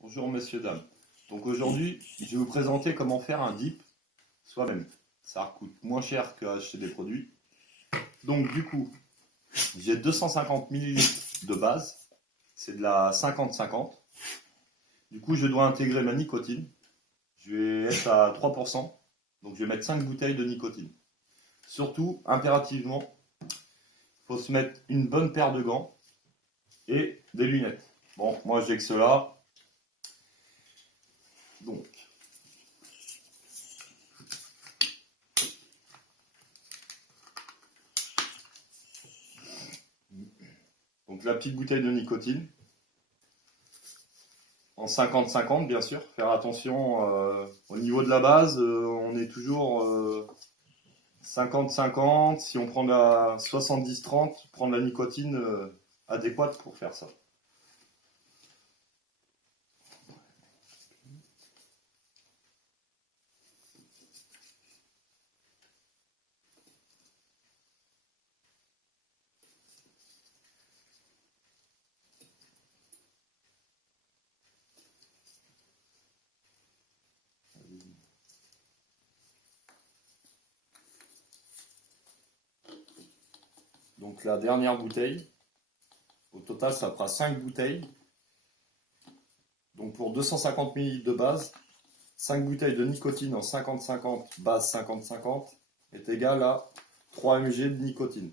Bonjour messieurs, dames. Donc aujourd'hui, je vais vous présenter comment faire un dip soi-même. Ça coûte moins cher qu'acheter des produits. Donc du coup, j'ai 250 ml de base. C'est de la 50-50. Du coup, je dois intégrer ma nicotine. Je vais être à 3%. Donc je vais mettre 5 bouteilles de nicotine. Surtout, impérativement, il faut se mettre une bonne paire de gants et des lunettes. Bon, moi j'ai que cela. Donc la petite bouteille de nicotine. En 50-50 bien sûr, faire attention au niveau de la base, on est toujours 50-50, si on prend la 70-30, prendre la nicotine adéquate pour faire ça. Donc la dernière bouteille, au total ça fera 5 bouteilles. Donc pour 250 ml de base, 5 bouteilles de nicotine en 50-50, base 50-50, est égal à 3 mg de nicotine.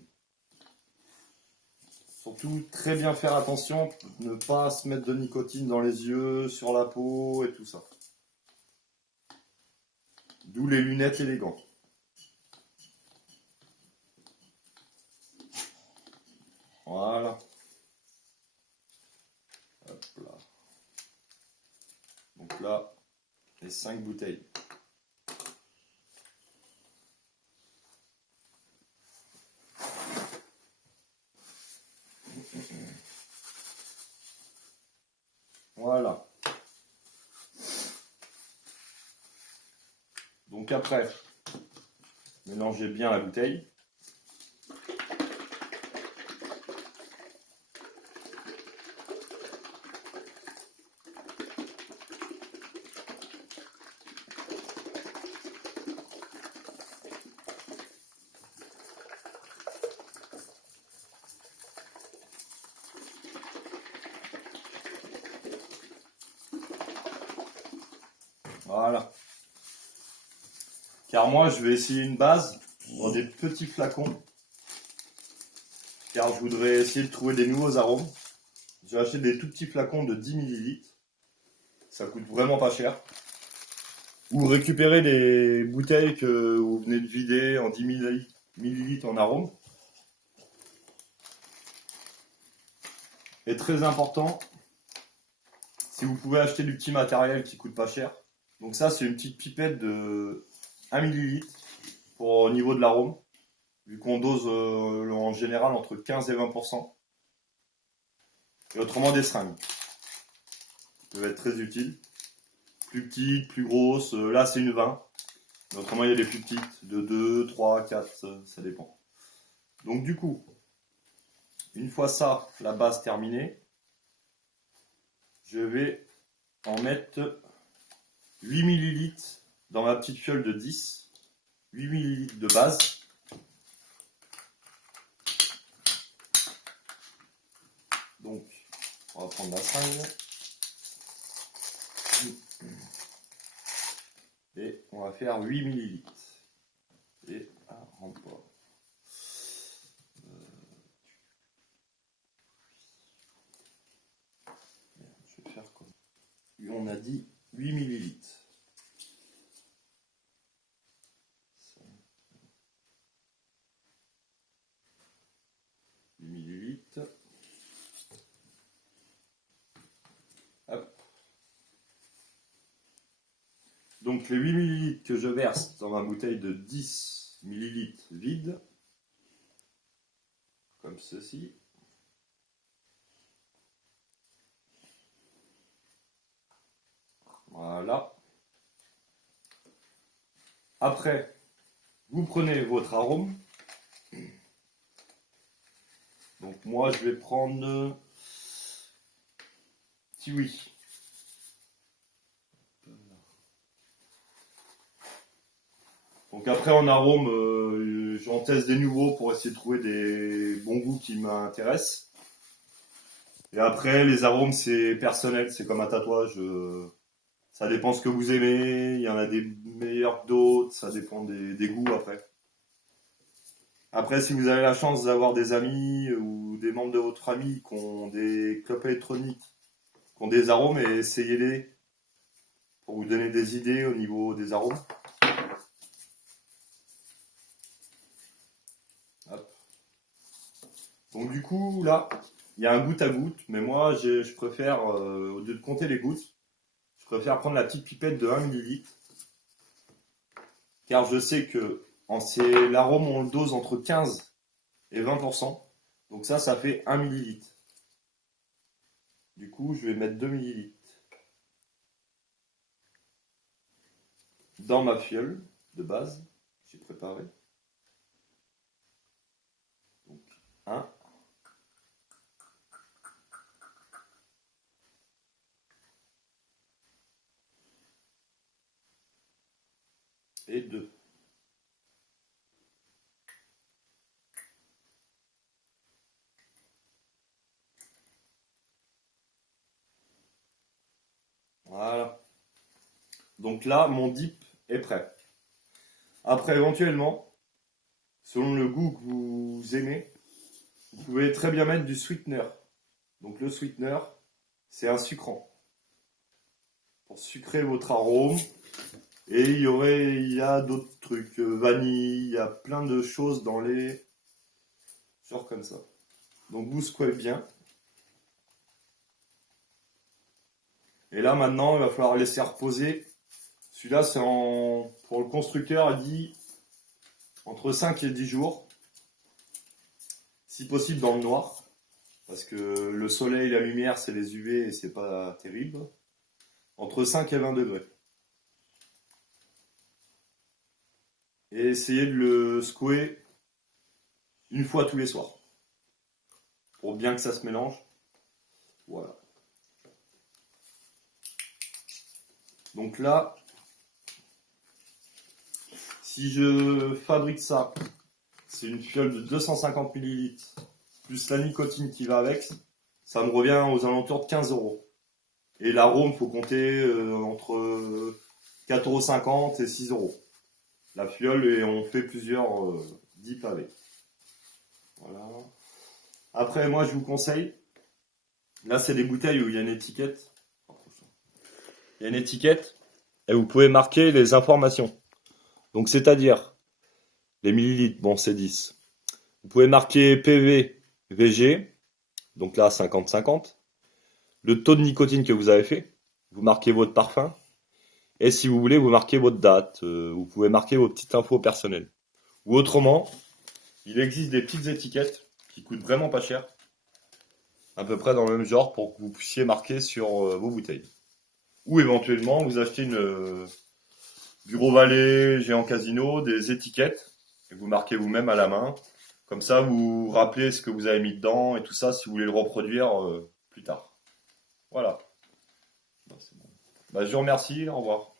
Surtout, très bien faire attention, ne pas se mettre de nicotine dans les yeux, sur la peau et tout ça. D'où les lunettes et les gants. Voilà. Hop là. Donc là, les 5 bouteilles. Voilà. Donc après, mélangez bien la bouteille. Voilà. Car moi, je vais essayer une base dans des petits flacons. Car je voudrais essayer de trouver des nouveaux arômes. J'ai acheté des tout petits flacons de 10 ml. Ça coûte vraiment pas cher. Ou récupérer des bouteilles que vous venez de vider en 10 ml en arôme. Et très important, si vous pouvez acheter du petit matériel qui coûte pas cher. Donc ça, c'est une petite pipette de 1 ml pour au niveau de l'arôme, vu qu'on dose en général entre 15 et 20%. Et autrement des seringues. Ça peut être très utile. Plus petites, plus grosses. Là, c'est une 20. Mais autrement, il y a des plus petites, de 2, 3, 4, ça dépend. Donc du coup, une fois ça, la base terminée, je vais en mettre 8 ml dans ma petite fiole de 10. 8 ml de base. Donc, on va prendre la seringue. Et on va faire 8 ml. Et un rempart. Je vais faire comme. On a dit 8 ml. 8 ml. Hop. Donc les 8 ml que je verse dans ma bouteille de 10 ml vide, comme ceci. Voilà. Après, vous prenez votre arôme. Donc moi, je vais prendre kiwi. Donc après en arôme, j'en teste des nouveaux pour essayer de trouver des bons goûts qui m'intéressent. Et après les arômes c'est personnel, c'est comme un tatouage. Ça dépend ce que vous aimez, il y en a des meilleurs que d'autres, ça dépend des goûts après. Après, si vous avez la chance d'avoir des amis ou des membres de votre famille qui ont des clopes électroniques, qui ont des arômes, et essayez-les pour vous donner des idées au niveau des arômes. Hop. Donc du coup, là, il y a un goutte à goutte, mais moi, je préfère, au lieu de compter les gouttes, je préfère prendre la petite pipette de 1 ml, car je sais que l'arôme, on le dose entre 15 et 20%. Donc ça fait 1 ml. Du coup, je vais mettre 2 ml dans ma fiole de base que j'ai préparée. Donc 1. Et 2. Voilà. Donc là, mon dip est prêt. Après, éventuellement, selon le goût que vous aimez, vous pouvez très bien mettre du sweetener. Donc le sweetener, c'est un sucrant. Pour sucrer votre arôme. Et il y a d'autres trucs. Vanille, il y a plein de choses dans les... Genre comme ça. Donc vous secouez bien. Et là maintenant, il va falloir laisser reposer. Celui-là, pour le constructeur, il dit entre 5 et 10 jours. Si possible dans le noir. Parce que le soleil, la lumière, c'est les UV et c'est pas terrible. Entre 5 et 20 degrés. Et essayez de le secouer une fois tous les soirs. Pour bien que ça se mélange. Voilà. Donc là, si je fabrique ça, c'est une fiole de 250 ml, plus la nicotine qui va avec, ça me revient aux alentours de 15 €. Et l'arôme, il faut compter entre 4,50 € et 6 €. La fiole, et on fait plusieurs dips avec. Voilà. Après, moi, je vous conseille, là, c'est des bouteilles où il y a une étiquette. Il y a une étiquette et vous pouvez marquer les informations. Donc, c'est-à-dire, les millilitres, bon, c'est 10. Vous pouvez marquer PV, VG, donc là, 50-50. Le taux de nicotine que vous avez fait. Vous marquez votre parfum. Et si vous voulez, vous marquez votre date. Vous pouvez marquer vos petites infos personnelles. Ou autrement, il existe des petites étiquettes qui coûtent vraiment pas cher. À peu près dans le même genre pour que vous puissiez marquer sur vos bouteilles. Ou éventuellement, vous achetez une Bureau Vallée, Géant Casino, des étiquettes. Et vous marquez vous-même à la main. Comme ça, vous rappelez ce que vous avez mis dedans et tout ça si vous voulez le reproduire plus tard. Voilà. Bah, je vous remercie. Au revoir.